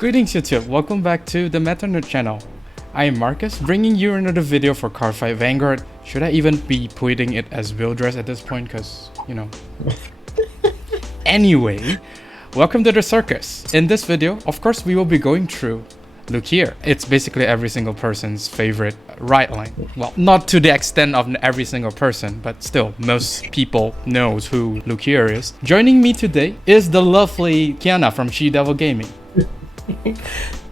Greetings YouTube, welcome back to the MetaNerd channel. I am Marcus, bringing you another video for Cardfight Vanguard. Should I even be putting it as Overdress at this point, cause, you know. Anyway, welcome to the circus. In this video, of course, we will be going through Luquier. It's basically every single person's favorite Rideline. Well, not to the extent of every single person, but still, most people knows who Luquier is. Joining me today is the lovely Kilala from She Devil Gaming.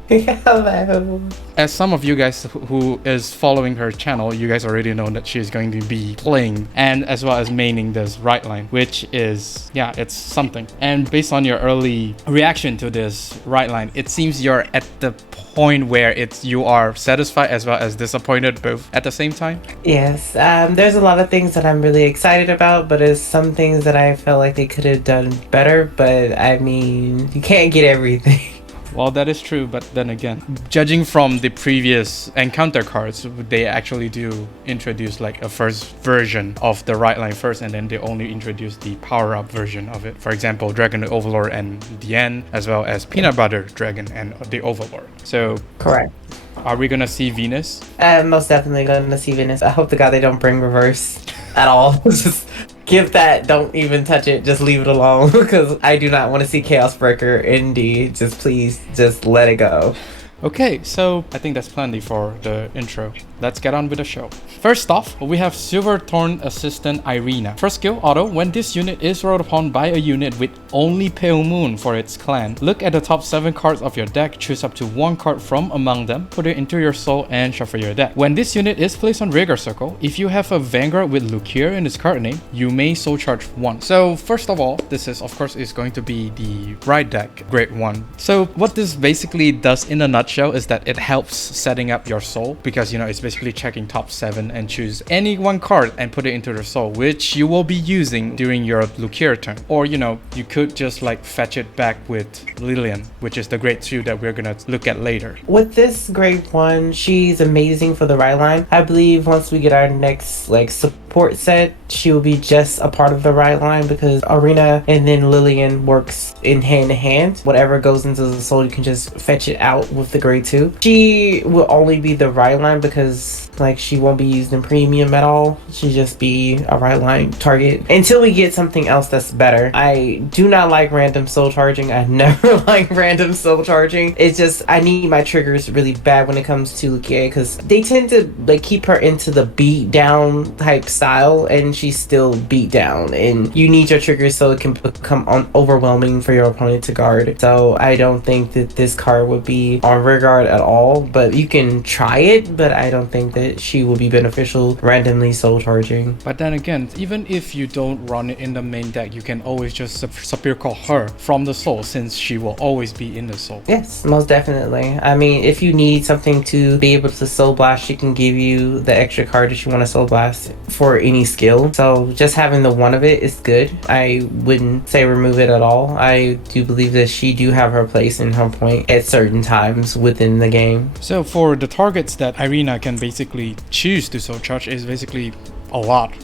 Hello. As some of you guys who is following her channel, you guys already know that she's going to be playing and as well as maining this Rideline, which is, yeah, it's something. And based on your early reaction to this Rideline, it seems you're at the point where you are satisfied as well as disappointed both at the same time. Yes, there's a lot of things that I'm really excited about, but there's some things that I felt like they could have done better. But I mean, you can't get everything. Well, that is true, but then again, judging from the previous encounter cards, they actually do introduce like a first version of the Rideline first, and then they only introduce the power-up version of it. For example, Dragon Overlord and the End, as well as Peanut Butter Dragon and the Overlord. So, correct. Are we gonna see Venus? Most definitely gonna see Venus. I hope to God they don't bring reverse at all. Just give that, don't even touch it, just leave it alone, because I do not want to see Chaos Breaker in D. Just please, just let it go. Okay, so I think that's plenty for the intro. Let's get on with the show. First off, we have Silver Thorn Assistant Irina. First skill, auto. When this unit is rolled upon by a unit with only Pale Moon for its clan, look at the top 7 cards of your deck, choose up to 1 card from among them, put it into your soul, and shuffle your deck. When this unit is placed on Rigor Circle, if you have a Vanguard with Luquier in its card name, you may soul charge 1. So first of all, this is of course is going to be the Ride deck, Grade 1. So what this basically does in a nutshell is that it helps setting up your soul, because you know it's basically checking top 7 and choose any 1 card and put it into the soul, which you will be using during your Luquier turn. Or you know, you could just like fetch it back with Lillian, which is the Grade 2 that we're gonna look at later. With this Grade 1, she's amazing for the Rideline. I believe once we get our next like support set, she will be just a part of the Rideline, because Irina and then Lillian works in hand to hand. Whatever goes into the soul, you can just fetch it out with the Grade 2. She will only be the Rideline because like she won't be used in premium at all. She'll just be a Rideline target until we get something else that's better. I do not like random soul charging. I never like random soul charging. It's just I need my triggers really bad when it comes to Luquier, because they tend to like keep her into the beat down type style, and she's still beat down, and you need your triggers so it can become overwhelming for your opponent to guard. So I don't think that this card would be on rear guard at all, but you can try it, but I don't think that she will be beneficial randomly soul charging. But then again, even if you don't run it in the main deck, you can always just superior call her from the soul, since she will always be in the soul. Yes, most definitely. I mean, if you need something to be able to soul blast, she can give you the extra card that you want to soul blast for any skill. So just having the one of it is good. I wouldn't say remove it at all. I do believe that she do have her place and her point at certain times within the game. So for the targets that Irina can basically choose to soul charge is basically a lot,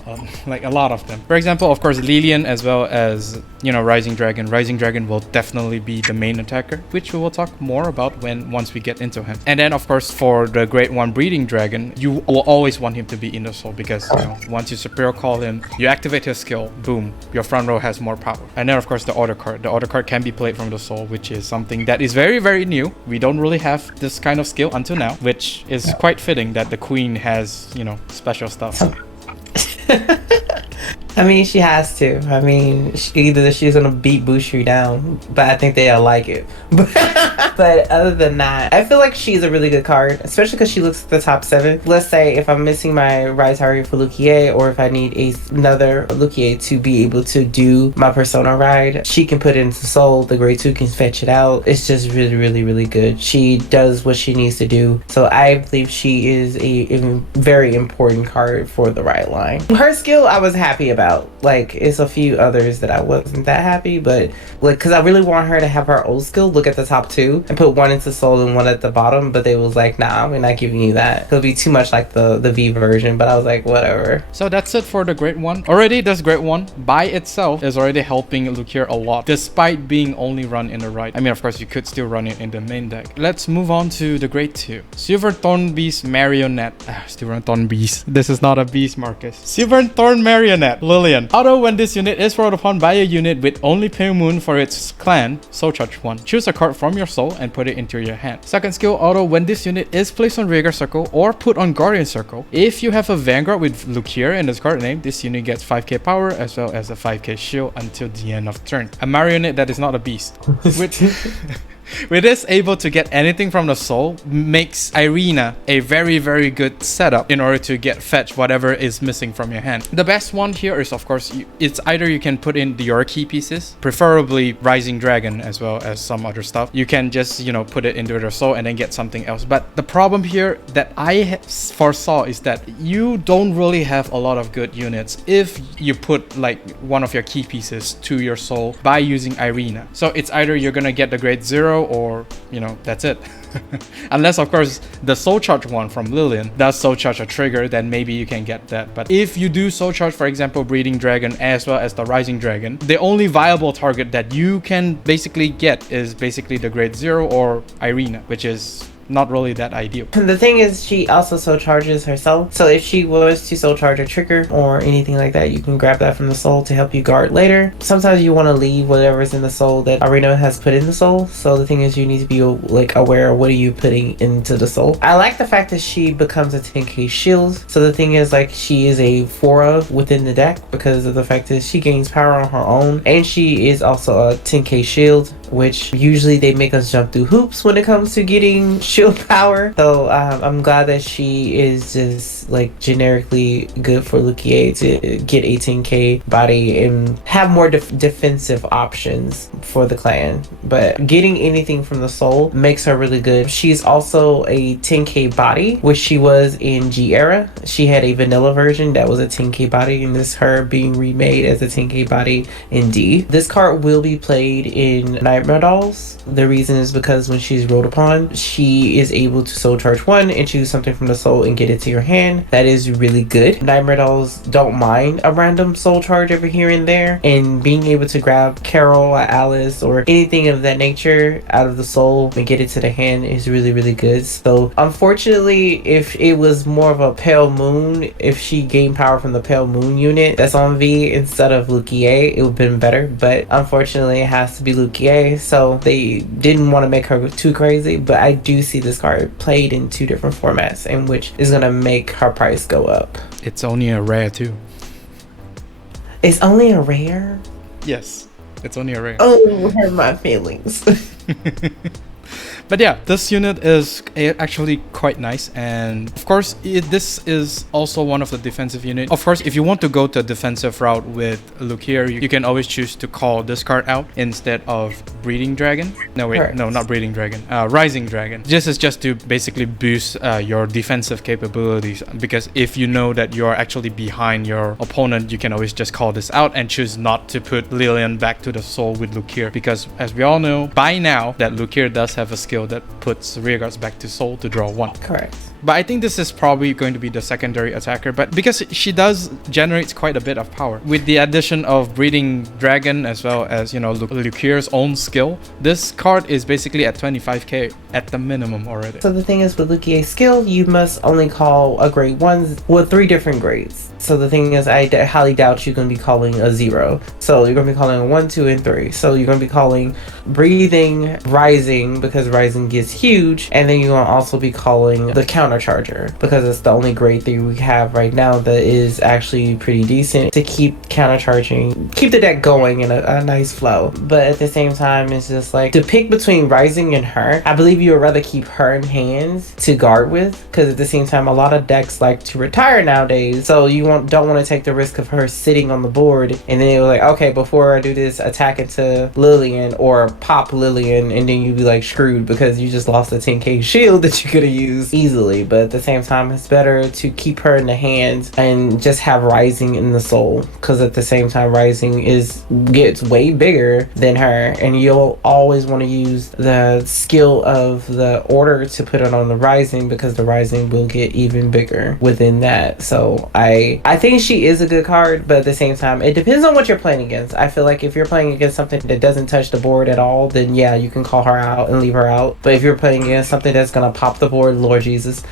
like a lot of them. For example, of course, Lillian as well as, you know, Rising Dragon. Rising Dragon will definitely be the main attacker, which we will talk more about once we get into him. And then, of course, for the Grade 1 Breeding Dragon, you will always want him to be in the soul, because, you know, once you superior call him, you activate his skill, boom, your front row has more power. And then, of course, the order card. The order card can be played from the soul, which is something that is very, very new. We don't really have this kind of skill until now, which is quite fitting that the Queen has, you know, special stuff. I mean, she has to. I mean, either she's gonna beat Bushu down, but I think they'll like it. But other than that, I feel like she's a really good card, especially because she looks at the top 7. Let's say if I'm missing my ride target for Luquier, or if I need another Luquier to be able to do my Persona ride, she can put it into Soul. The Grade 2 can fetch it out. It's just really, really, really good. She does what she needs to do. So I believe she is a very important card for the Rideline. Her skill, I was happy about. about. Like, it's a few others that I wasn't that happy, but like, because I really want her to have her old skill, look at the top two, and put one into soul and one at the bottom, but they was like, nah, we're not giving you that. It'll be too much like the V version, but I was like, whatever. So that's it for the Great One. Already, this Great One by itself is already helping Luquier a lot, despite being only run in the right. I mean, of course, you could still run it in the main deck. Let's move on to the Great Two. Silver Thorn Beast Marionette. Silver Thorn Beast. This is not a beast, Marcus. Silver Thorn Marionette. Lillian. Auto, when this unit is rolled upon by a unit with only Pale Moon for its clan, soul charge 1. Choose a card from your soul and put it into your hand. Second skill, auto, when this unit is placed on Rigor Circle or put on Guardian Circle, if you have a Vanguard with Luquier in this card name, this unit gets 5k power as well as a 5k shield until the end of turn. A Marionette that is not a beast. With this able to get anything from the soul makes Irina a very, very good setup in order to get fetch whatever is missing from your hand. The best one here is, of course, it's either you can put in your key pieces, preferably Rising Dragon as well as some other stuff. You can just, you know, put it into the soul and then get something else. But the problem here that I foresaw is that you don't really have a lot of good units if you put like one of your key pieces to your soul by using Irina. So it's either you're gonna get the grade 0 or, you know, that's it. Unless, of course, the soul charge one from Lillian does soul charge a trigger, then maybe you can get that. But if you do soul charge, for example, Breeding Dragon as well as the Rising Dragon, the only viable target that you can basically get is basically the grade 0 or Irina, which is not really that ideal. The thing is, she also soul charges herself. So if she was to soul charge a trigger or anything like that, you can grab that from the soul to help you guard later. Sometimes you want to leave whatever's in the soul that Irina has put in the soul. So the thing is, you need to be like aware of what are you putting into the soul. I like the fact that she becomes a 10k shield. So the thing is, like, she is a 4 within the deck because of the fact that she gains power on her own, and she is also a 10k shield, which usually they make us jump through hoops when it comes to getting shield power. So I'm glad that she is just like generically good for Luquier to get a 10k body and have more defensive options for the clan. But getting anything from the soul makes her really good. She's also a 10k body, which she was in G era. She had a vanilla version that was a 10k body, and this is her being remade as a 10k body in D. This card will be played in Nightmare Dolls. The reason is because when she's rolled upon, she is able to soul charge 1 and choose something from the soul and get it to your hand. That is really good. Nightmare Dolls don't mind a random soul charge over here and there, and being able to grab Carol or Alice or anything of that nature out of the soul and get it to the hand is really, really good. So unfortunately, if it was more of a Pale Moon, if she gained power from the Pale Moon unit that's on V instead of Luquier, it would have been better. But unfortunately, it has to be Luquier, so they didn't want to make her too crazy. But I do see this card played in 2 different formats, in which is going to make her price go up. It's only a rare too. It's only a rare? Yes, it's only a rare. Oh, hurt my feelings. But yeah, this unit is actually quite nice, and of course this is also one of the defensive units. Of course, if you want to go the defensive route with Luquier, you can always choose to call this card out instead of Breeding Dragon. No wait, Correct. no, not Breeding Dragon, Rising Dragon. This is just to basically boost your defensive capabilities, because if you know that you're actually behind your opponent, you can always just call this out and choose not to put Lillian back to the soul with Luquier, because as we all know by now that Luquier does have a skill that puts rearguards back to soul to draw 1. Correct. But I think this is probably going to be the secondary attacker, but because she does generates quite a bit of power with the addition of Breeding Dragon as well as, you know, Luquier's own skill, this card is basically at 25k at the minimum already. So the thing is, with Luquier's skill, you must only call a grade 1 with 3 different grades. So the thing is, I highly doubt you're going to be calling a 0. So you're going to be calling a 1, 2, and 3. So you're going to be calling Breathing, Rising, because Rising gets huge, and then you're going to also be calling the Countercharger, because it's the only grade 3 we have right now that is actually pretty decent to keep countercharging, keep the deck going in a nice flow. But at the same time, it's just like, to pick between Rising and her, I believe you would rather keep her in hands to guard with, because at the same time, a lot of decks like to retire nowadays, so you don't want to take the risk of her sitting on the board, and then you're like, okay, before I do this, attack into Lillian or pop Lillian, and then you'd be like screwed because you just lost a 10k shield that you could have used use easily, but at the same time, it's better to keep her in the hands and just have Rising in the soul, because at the same time, Rising gets way bigger than her, and you'll always want to use the skill of the order to put it on the Rising, because the Rising will get even bigger within that. So I think she is a good card, but at the same time, it depends on what you're playing against. I feel like if you're playing against something that doesn't touch the board at all, then yeah, you can call her out and leave her out. But if you're playing against something that's gonna pop the board, Lord Jesus,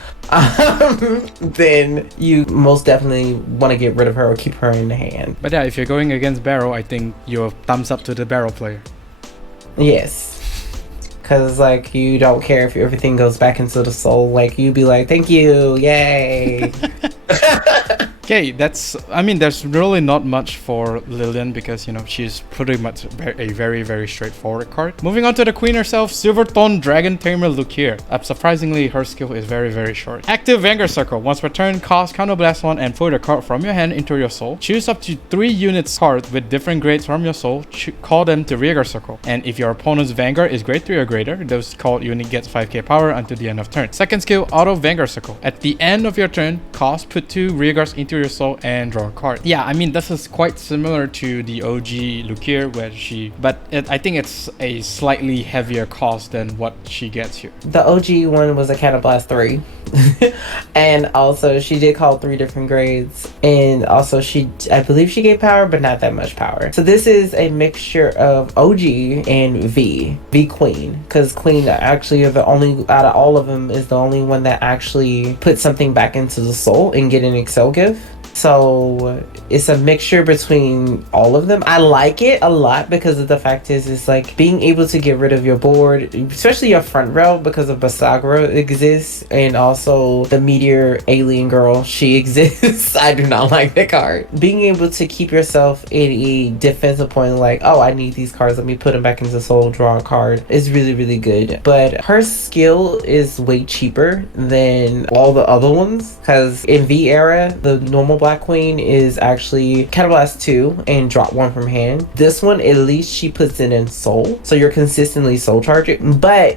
then you most definitely want to get rid of her or keep her in the hand. But yeah, if you're going against Barrow, I think you're thumbs up to the Barrow player. Yes. Because, like, you don't care if everything goes back into the soul. Like, you'd be like, thank you, yay. Okay, there's really not much for Lillian because, she's pretty much a very, very straightforward card. Moving on to the queen herself, Silver Thorn Dragon Tamer Luquier. Surprisingly, her skill is very, very short. Active Vanguard Circle. Once per turn, cast Counterblast 1 and put a card from your hand into your soul. Choose up to 3 units cards with different grades from your soul. Call them to Rearguard Circle. And if your opponent's Vanguard is grade 3 or greater, those called unit gets 5k power until the end of turn. Second skill, Auto Vanguard Circle. At the end of your turn, put 2 Rearguards into your soul and draw a card. Yeah, this is quite similar to the OG Luquier I think it's a slightly heavier cost than what she gets here. The OG one was a Counterblast 3. And also she did call 3 different grades, and also I believe she gave power, but not that much power. So this is a mixture of OG and V Queen, because Queen actually are the only out of all of them is the only one that actually put something back into the soul and get an Excel gift. So it's a mixture between all of them. I like it a lot because of the fact it's like being able to get rid of your board, especially your front row, because of Basagra exists, and also the Meteor Alien Girl, she exists. I do not like that card. Being able to keep yourself in a defensive point, like, oh, I need these cards, let me put them back into soul, draw a card, is really, really good. But her skill is way cheaper than all the other ones, because in V era, the normal Black Queen is actually Counterblast 2 and drop 1 from hand. This one, at least she puts it in soul, so you're consistently soul charging, but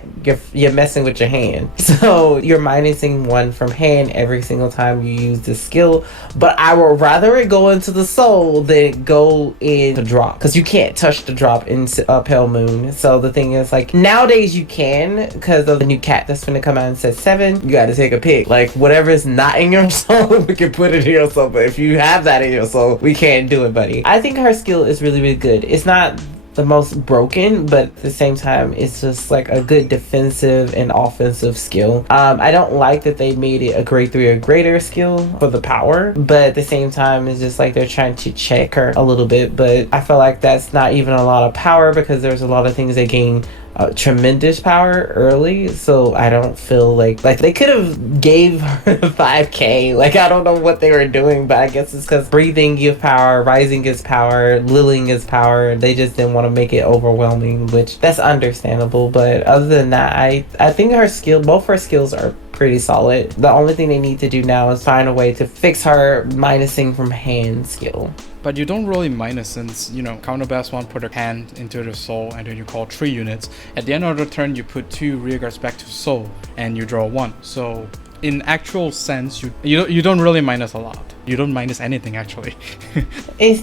you're messing with your hand, so you're minusing 1 from hand every single time you use this skill. But I would rather it go into the soul than go in the drop, because you can't touch the drop in Pale Moon. So the thing is, like, nowadays you can, because of the new cat that's gonna come out in set 7. You got to take a pick, like whatever is not in your soul we can put it in your soul, but if you have that in your soul, we can't do it, buddy. I think her skill is really, really good. It's not the most broken, but at the same time, it's just like a good defensive and offensive skill. I don't like that they made it a grade 3 or greater skill for the power, but at the same time, it's just like they're trying to check her a little bit. But I feel like that's not even a lot of power, because there's a lot of things that gain tremendous power early. So I don't feel like they could have gave her 5k. Like, I don't know what they were doing, but I guess it's because breathing gives power, rising gives power, Lillian gives power. They just didn't want to make it overwhelming, which that's understandable. But other than that, I think both her skills are pretty solid. The only thing they need to do now is find a way to fix her minusing from hand skill. But you don't really minus, since, Counterblast 1, put a hand into the soul, and then you call 3 units. At the end of the turn, you put 2 rearguards back to soul, and you draw 1. So in actual sense, you don't really minus a lot. You don't minus anything, actually.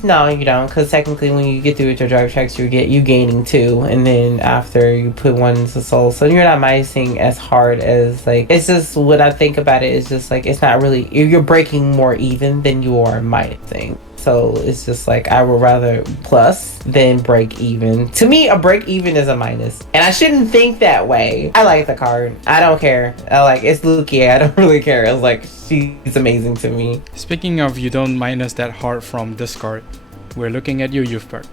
No, you don't, because technically when you get through with your drive checks, you gaining 2, and then after you put 1 into soul, so you're not minusing as hard as, like, it's just, what I think about it is just like, it's not really, you're breaking more even than you are minusing. So it's just like, I would rather plus than break even. To me, a break even is a minus, and I shouldn't think that way. I like the card. I don't care. It's Luquier. I don't really care. It's like, she's amazing to me. Speaking of, you don't minus that hard from discard, we're looking at you, Youthberg.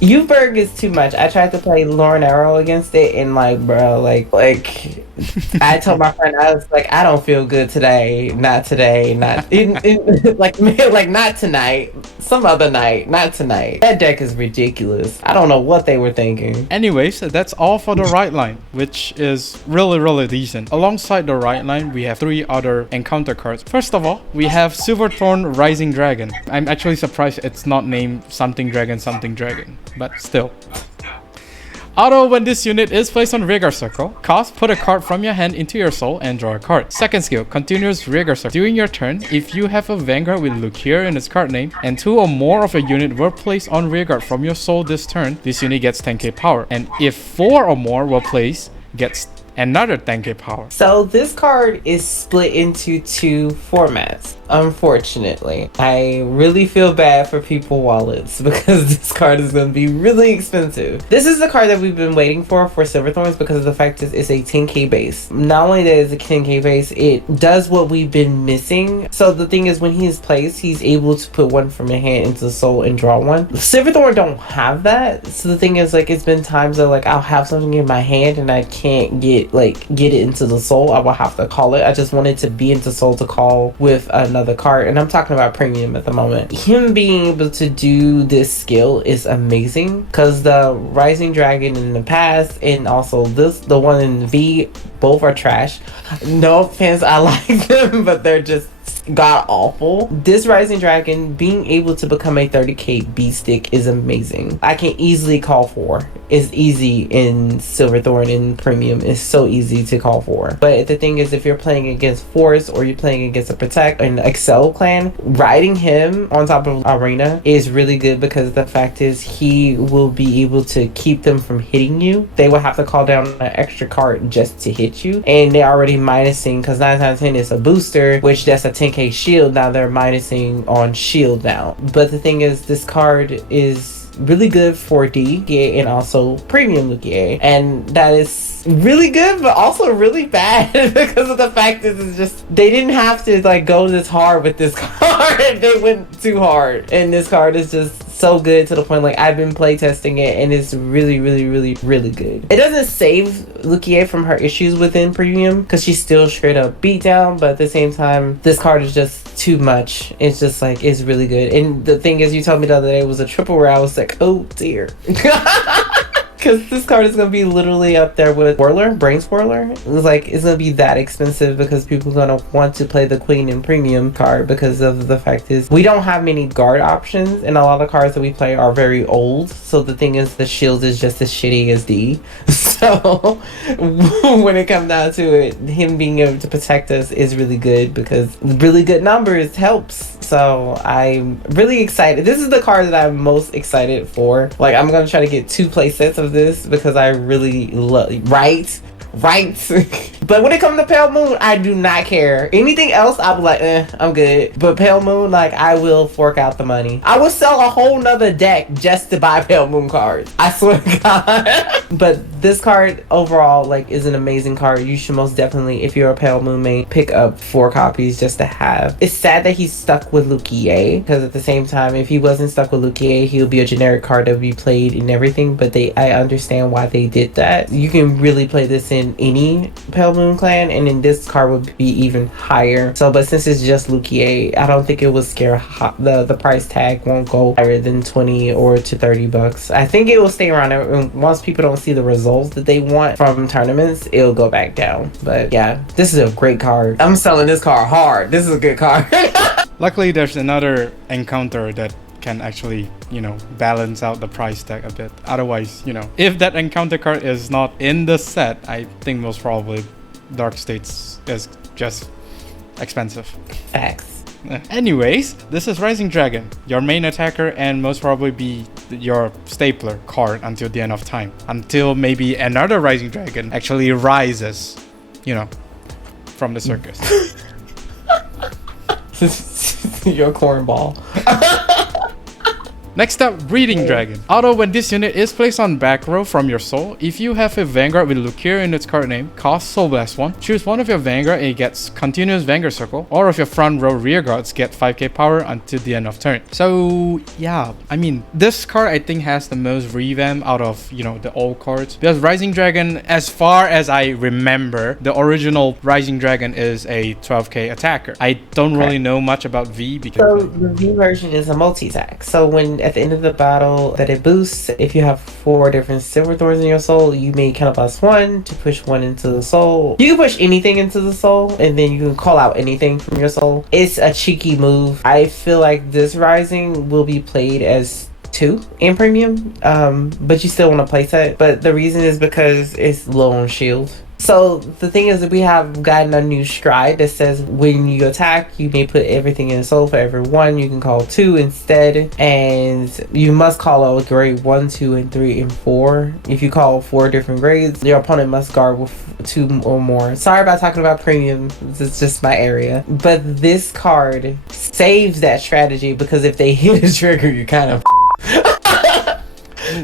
Youthberg is too much. I tried to play Lauren Arrow against it, and bro, I told my friend, I was like, I don't feel good today. Not today. Not not tonight. Some other night. Not tonight. That deck is ridiculous. I don't know what they were thinking. Anyways, that's all for the Rideline, which is really, really decent. Alongside the Rideline, we have 3 other encounter cards. First of all, we have Silver Thorn Rising Dragon. I'm actually surprised it's not named something dragon, but still. Auto, when this unit is placed on rearguard circle, cost, put a card from your hand into your soul and draw a card. Second skill, continuous rearguard circle. During your turn, if you have a Vanguard with Luquier in its card name, and 2 or more of a unit were placed on rearguard from your soul this turn, this unit gets 10k power. And if 4 or more were placed, gets another 10k power. So this card is split into 2 formats. Unfortunately, I really feel bad for people wallets because this card is going to be really expensive. This is the card that we've been waiting for Silver Thorns because of the fact that it's a 10k base. Not only that it's a 10k base, it does what we've been missing. So the thing is, when he is placed, he's able to put one from your hand into the soul and draw one. Silver Thorn don't have that. So the thing is, like, it's been times that like I'll have something in my hand and I can't get it into the soul. I will have to call it. I just wanted to be into soul to call with another card, and I'm talking about premium at the moment. Him being able to do this skill is amazing because the Rising Dragon in the past and also the one in V, both are trash. No offense, I like them, but they're just god awful. This Rising Dragon being able to become a 30k B stick is amazing. I can easily call for. It's easy in Silver Thorn and premium. It's so easy to call for. But the thing is, if you're playing against Force or you're playing against a Protect and Excel clan, riding him on top of Irina is really good because the fact is he will be able to keep them from hitting you. They will have to call down an extra card just to hit you, and they're already minusing because 9 times 10 is a booster, which that's a 10k shield. Now they're minusing on shield now. But the thing is, this card is really good for D and also premium Luquier, and that is really good but also really bad because of the fact that it's just they didn't have to like go this hard with this card. They went too hard, and this card is just so good to the point like I've been playtesting it and it's really good. It doesn't save Luquier from her issues within premium because she's still straight up beat down, but at the same time this card is just too much. It's just like it's really good. And the thing is, you told me the other day it was a triple where I was like, oh dear. Because this card is going to be literally up there with Brain Swirler. It's like, it's going to be that expensive because people are going to want to play the Queen in Premium card because of the fact is we don't have many guard options and a lot of cards that we play are very old. So the thing is, the shield is just as shitty as D. So when it comes down to it, him being able to protect us is really good because really good numbers helps. So I'm really excited. This is the card that I'm most excited for. Like, I'm going to try to get 2 play sets of this because I really love right but when it comes to Pale Moon, I do not care. Anything else I'll be like, I'm good. But Pale Moon, like, I will fork out the money. I will sell a whole nother deck just to buy Pale Moon cards, I swear to God. But this card overall, like, is an amazing card. You should most definitely, if you're a Pale Moon main, pick up 4 copies just to have. It's sad that he's stuck with Luquier because at the same time, if he wasn't stuck with Luquier, he would be a generic card that would be played and everything. But I understand why they did that. You can really play this in any Pale Moon clan, and then this card would be even higher. So, but since it's just Luquier, I don't think it would scare the price tag won't go higher than 20 or to 30 bucks. I think it will stay around there, and once people don't see the results that they want from tournaments, it'll go back down. But yeah, this is a great card. I'm selling this card hard. This is a good card. Luckily, there's another encounter that can actually, you know, balance out the price tag a bit. Otherwise, you know, if that encounter card is not in the set, I think most probably Dark States is just expensive. Facts. Anyways, this is Rising Dragon, your main attacker, and most probably be your stapler card until the end of time. Until maybe another Rising Dragon actually rises, you know, from the circus. Your cornball. Next up, Breeding Dragon. Auto, when this unit is placed on back row from your soul, if you have a Vanguard with Luquier in its card name, cost Soul Blast 1, choose one of your Vanguard and it gets continuous Vanguard circle, or if your front row rear guards get 5k power until the end of turn. So yeah, I mean, this card I think has the most revamp out of, you know, the old cards. Because Rising Dragon, as far as I remember, the original Rising Dragon is a 12k attacker. I don't really know much about V because... So the V version is a multi-attack. So when at the end of the battle that it boosts, if you have 4 different Silver Thorns in your soul, you may count plus 1 to push 1 into the soul. You can push anything into the soul, and then you can call out anything from your soul. It's a cheeky move. I feel like this Rising will be played as 2 in premium, but you still want to place it. But the reason is because it's low on shield. So the thing is that we have gotten a new stride that says when you attack, you may put everything in soul. For every 1, you can call 2 instead, and you must call a grade 1, 2, and 3, and 4. If you call 4 different grades, your opponent must guard with 2 or more. Sorry about talking about premium. This is just my area. But this card saves that strategy, because if they hit a trigger, you kind of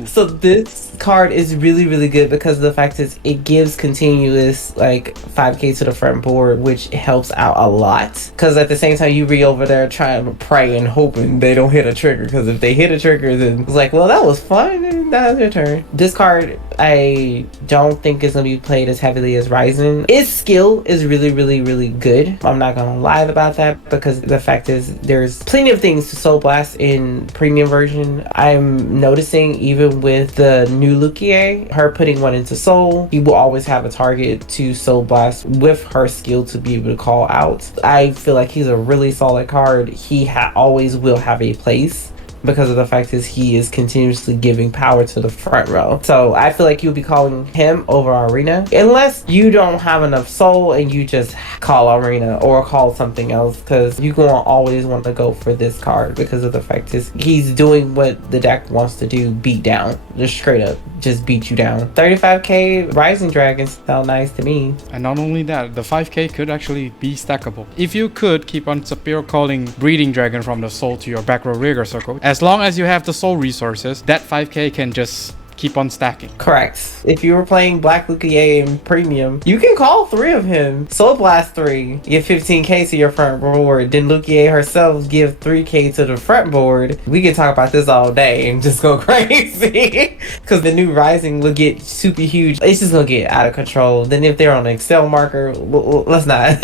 So this card is really, really good because the fact is it gives continuous like 5k to the front board, which helps out a lot. Because at the same time, you be over there trying to pray and hoping they don't hit a trigger. Because if they hit a trigger, then it's like, well, that was fun, and that's your turn. This card, I don't think is going to be played as heavily as Rising. Its skill is really, really, really good. I'm not going to lie about that, because the fact is there's plenty of things to Soul Blast in premium version. I'm noticing even with the new Luquier, her putting 1 into Soul, you will always have a target to Soul Blast with her skill to be able to call out. I feel like he's a really solid card. He always will have a place, because of the fact is he is continuously giving power to the front row. So I feel like you'll be calling him over Irina, unless you don't have enough soul and you just call Irina or call something else, because you're going to always want to go for this card, because of the fact is he's doing what the deck wants to do, beat down, just straight up just beat you down. 35k Rising Dragons sound nice to me. And not only that, the 5k could actually be stackable. If you could keep on Sapir calling Breeding Dragon from the soul to your back row rigger circle, as long as you have the soul resources, that 5k can just keep on stacking. Correct. If you were playing Black Luquier in premium, you can call 3 of him. Soul Blast 3, give 15k to your front board. Then Luquier herself give 3k to the front board. We can talk about this all day and just go crazy. Because the new Rising will get super huge. It's just gonna get out of control. Then if they're on an Excel marker, let's not.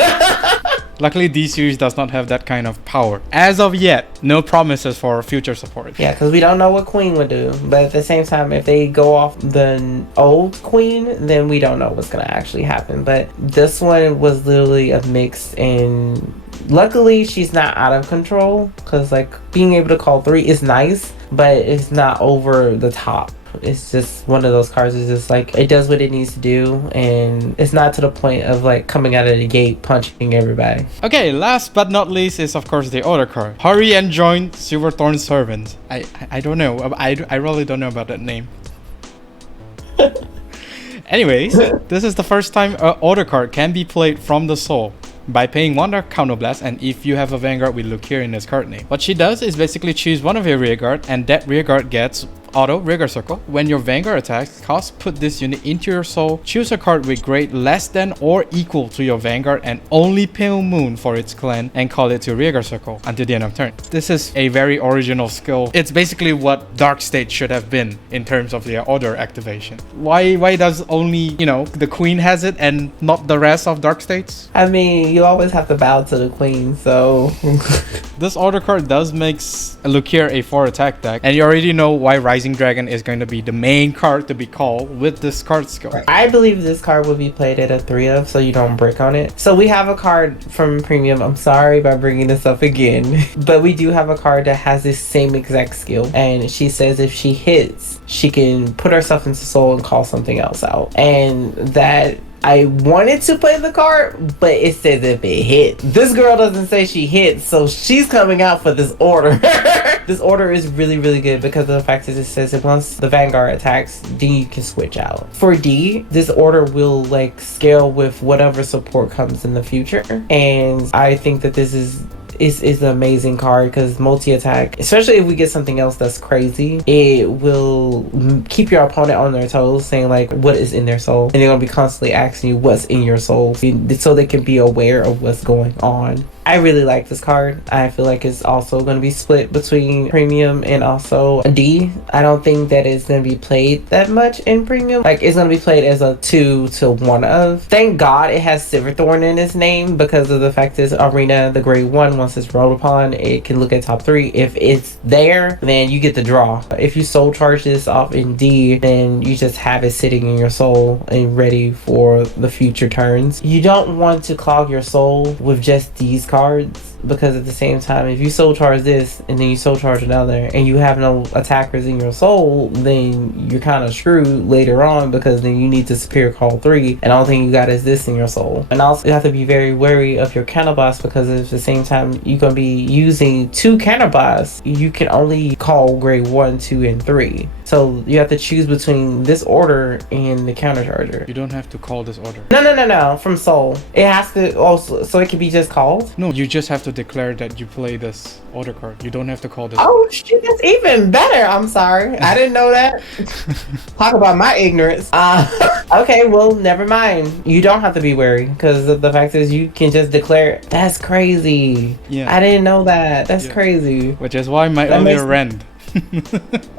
Luckily, this series does not have that kind of power. As of yet, no promises for future support. Yeah, because we don't know what Queen would do. But at the same time, if they go off the old Queen, then we don't know what's going to actually happen. But this one was literally a mix, and luckily she's not out of control, because like being able to call 3 is nice, but it's not over the top. It's just one of those cards. It's just like it does what it needs to do, and it's not to the point of like coming out of the gate punching everybody. Okay, last but not least is of course the order card. Hurry and join Silver Thorn Servant. I don't know. I really don't know about that name. Anyways, this is the first time an order card can be played from the soul by paying 1 dark counterblast, and if you have a Vanguard with Luquier in this card name. What she does is basically choose one of your rearguard, and that rearguard gets auto rigger circle. When your Vanguard attacks, put this unit into your soul, choose a card with grade less than or equal to your Vanguard and only Pale Moon for its clan, and call it to rigger circle until the end of turn. This is a very original skill. It's basically what Dark State should have been in terms of the order activation. Why does only, you know, the Queen has it and not the rest of Dark States? I mean, you always have to bow to the Queen, so this order card does makes Luquier a 4 attack deck, and you already know why Rising Dragon is going to be the main card to be called with this card skill. I believe this card will be played at a 3 of, so you don't brick on it. So we have a card from premium. I'm sorry about bringing this up again, but we do have a card that has this same exact skill, and she says if she hits, she can put herself into soul and call something else out. And that, I wanted to play the card, but it says if it hit. This girl doesn't say she hit, so she's coming out for this order. This order is really, really good because of the fact that it says that once the Vanguard attacks, then you can switch out. For D, this order will like scale with whatever support comes in the future. And I think that this is an amazing card because multi-attack, especially if we get something else that's crazy, it will keep your opponent on their toes, saying like what is in their soul, and they're gonna be constantly asking you what's in your soul, so they can be aware of what's going on. I really like this card. I feel like it's also going to be split between premium and also a D. I don't think that it's going to be played that much in premium. Like it's going to be played as a 2 to 1 of. Thank God it has Silver Thorn in its name because of the fact that Irina, the grade 1, once it's rolled upon, it can look at top 3. If it's there, then you get the draw. If you soul charge this off in D, then you just have it sitting in your soul and ready for the future turns. You don't want to clog your soul with just these cards because at the same time, if you soul charge this and then you soul charge another and you have no attackers in your soul, then you're kind of screwed later on, because then you need to superior call 3 and all thing you got is this in your soul. And also you have to be very wary of your counter boss, because at the same time you're going to be using 2 counter boss. You can only call grade 1, 2, and 3. So you have to choose between this order and the counter charger. You don't have to call this order. No. From soul. It has to also, so it can be just called? No, you just have to declare that you play this order card. You don't have to call this. Oh shit, that's even better. I'm sorry. I didn't know that. Talk about my ignorance. Okay, well, never mind. You don't have to be wary, because the fact is you can just declare. That's crazy. Yeah. I didn't know that. That's crazy. Which is why my That earlier makes- rend.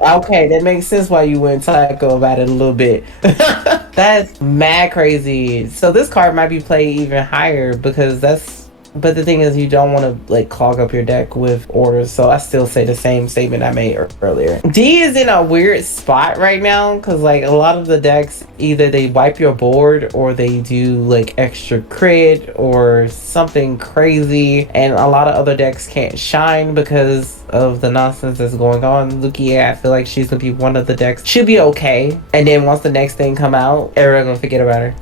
Okay, that makes sense why you went psycho about it a little bit. That's mad crazy. So this card might be played even higher, because that's, but the thing is you don't want to like clog up your deck with orders. So I still say the same statement I made earlier. D is in a weird spot right now, because like a lot of the decks, either they wipe your board or they do like extra crit or something crazy, and a lot of other decks can't shine because of the nonsense that's going on. Luquier, I feel like she's gonna be one of the decks. She'll be okay, and then once the next thing come out, everyone's gonna forget about her.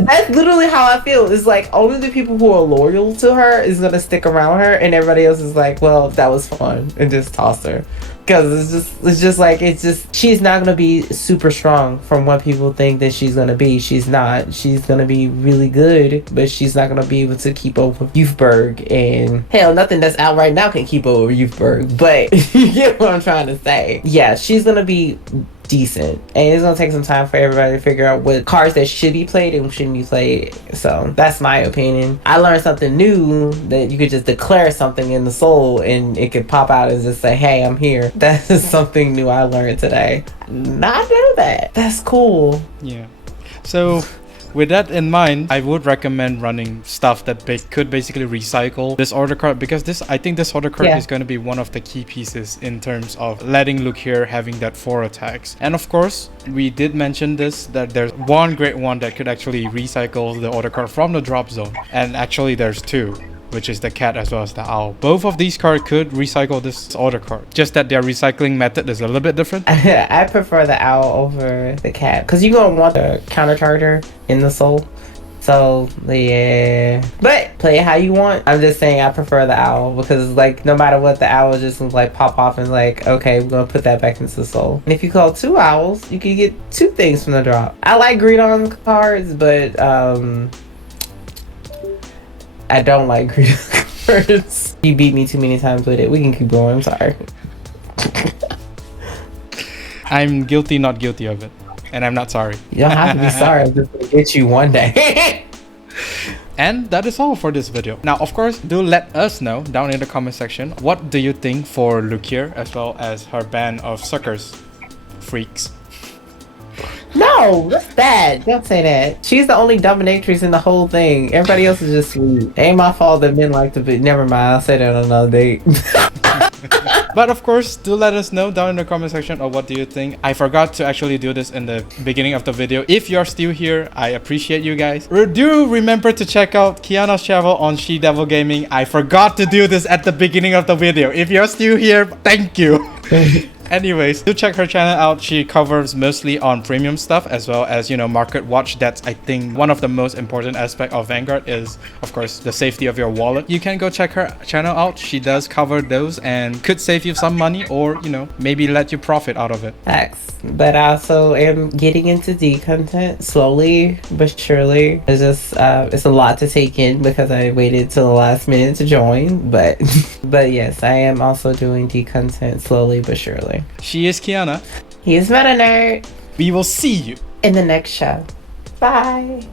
That's literally how I feel. It's like only the people who are loyal to her is gonna stick around her, and everybody else is like, well, that was fun, and just toss her. Because it's just she's not gonna be super strong from what people think that she's gonna be. She's not. She's gonna be really good, but she's not gonna be able to keep up with Youthberg, and hell, nothing that's out right now can keep up with Youthberg. But you get what I'm trying to say. Yeah, she's gonna be decent, and it's gonna take some time for everybody to figure out what cards that should be played and shouldn't be played. So that's my opinion. I learned something new, that you could just declare something in the soul and it could pop out and just say, hey, I'm here. That is something new I learned today. I did not know that. That's cool. Yeah. So with that in mind, I would recommend running stuff that could basically recycle this order card, because I think this order card is going to be one of the key pieces in terms of letting Luquier having that 4 attacks. And of course, we did mention this, that there's one great one that could actually recycle the order card from the drop zone. And actually there's 2, which is the cat as well as the owl. Both of these cards could recycle this order card, just that their recycling method is a little bit different. I prefer the owl over the cat, because you're gonna want the counter charger in the soul. So yeah, but play it how you want. I'm just saying I prefer the owl, because like no matter what, the owl just like pop off and like, okay, we're gonna put that back into the soul. And if you call 2 owls, you can get 2 things from the drop. I like greed on cards, but I don't like greed cards. You beat me too many times with it. We can keep going. I'm sorry. I'm guilty, not guilty of it. And I'm not sorry. You don't have to be sorry. I'm just gonna get you one day. And that is all for this video. Now, of course, do let us know down in the comment section, what do you think for Luquier as well as her band of circus freaks? No, that's bad. Don't say that. She's the only dominatrix in the whole thing. Everybody else is just sweet. Ain't my fault that men like to be. Never mind. I'll say that on another date. But of course, do let us know down in the comment section of what do you think. I forgot to actually do this in the beginning of the video. If you're still here, I appreciate you guys. Do remember to check out Kiana's channel on She Devil Gaming. I forgot to do this at the beginning of the video. If you're still here, thank you. Anyways, do check her channel out. She covers mostly on premium stuff, as well as, you know, market watch. That's, I think, one of the most important aspect of Vanguard is, of course, the safety of your wallet. You can go check her channel out. She does cover those and could save you some money, or, you know, maybe let you profit out of it. Facts. But I also am getting into D content slowly but surely. It's just it's a lot to take in because I waited till the last minute to join. But yes, I am also doing D content slowly but surely. She is Kiana. He is Meta Nerd. We will see you In the next show. Bye.